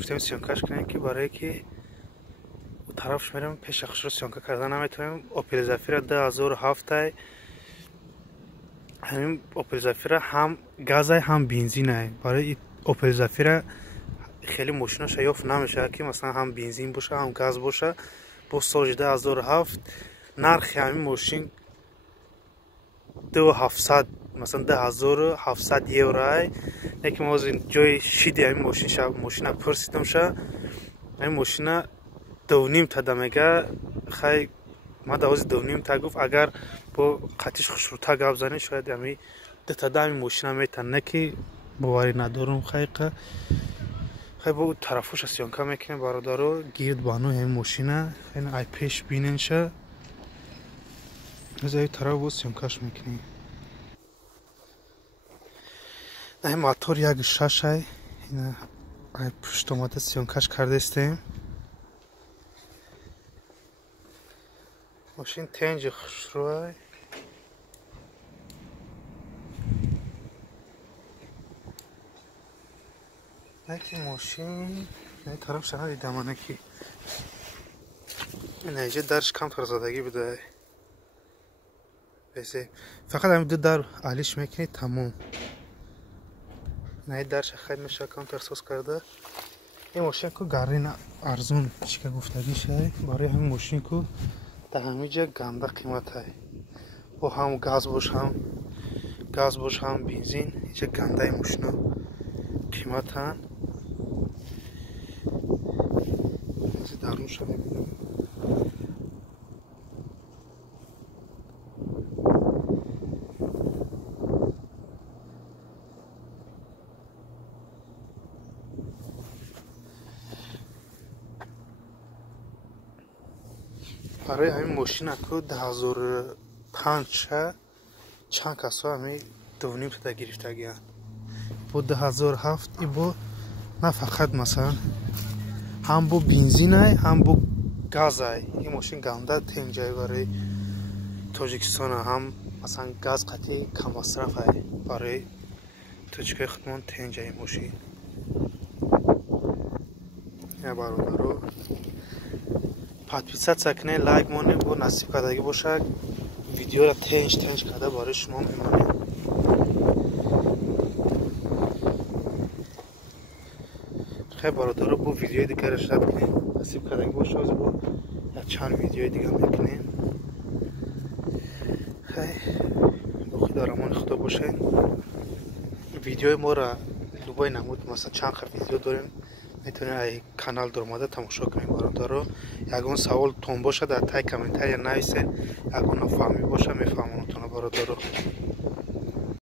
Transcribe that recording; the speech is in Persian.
گفتیم سیانکاش کنیم که برای که طرفش میرم پیش اخش رو سیانکا کردن نمیتونیم. اوپل زفیر 2007 همین اوپل زفیر هم گاز هم بنزین. برای اوپل زفیر خیلی ماشینا شیاف نمیشه که مثلا هم بنزین باشه هم گاز باشه. با سال 2007 نرخ همین ماشین 2700 مثلا 2700 یورو. یکی ما از جای شیدی همین ماشین پرسیدم شه همین ماشین 2.5 تا دمیگه خیلی ما 12.5 تا گفت اگر با قطعش خشروتا گاب زنی شاید همین 2 تا دمی ماشین میتونه که باوری ندارم. خیلی با طرفش سیانکا میکنه برادرو گیرد بانو همین ماشینه خیلی ای پیش بینن شه از این طرف با سیانکاش میکنه. این موتور یک شش ای پشت اومده سیانکاش کرده استیم. ماشین تنج خشروه یکی ماشین این طرف شنه دیدم آنه که این اینجا درش کم فرزادگی بده بسه فقط همین دو در علیش میکنی تموم. این درش خیلی میشه کم فرسوز کرده. این ماشین که گرین ارزون چی که گفتگی شه برای همین ماشین که در همین جا گنده قیمت های با هم گاز باش هم بنزین اینجا گنده ماشین ها قیمت ها درون شده بینیم. برای همین ماشین اکو 2005 چند کسا همین 2.5 تا گرفته گیان. با 2007 ای با نه فقط مثلا هم با بنزین هم با گاز این ماشین گنده تنجای برای تاجیکستان هم مثلا گاز قطعی کم مصرف برای تاجیکای خودمان تنجای ماشین. یا برادرو подписаться سکنه لایک مونه و نصیب کردگی باشه ویدیو را تنج کرده برای شما میمونه. خیلی برادرو با ویدیوی دیگه رشد کنیم نصیب کردگی باشه از با یک چند ویدیوی دیگه میکنیم. خیلی با خدا رمان خدا باشه. ویدیوی ما را دوبای نمود مثلا چند خیلی ویدیو داریم میتونید ای کانال درماده تماشا کنید برادرو. یگان سوال تون باشه در تای کامنتر یا نویسین یگان نفهمی باشه میفهمونتون برادرو.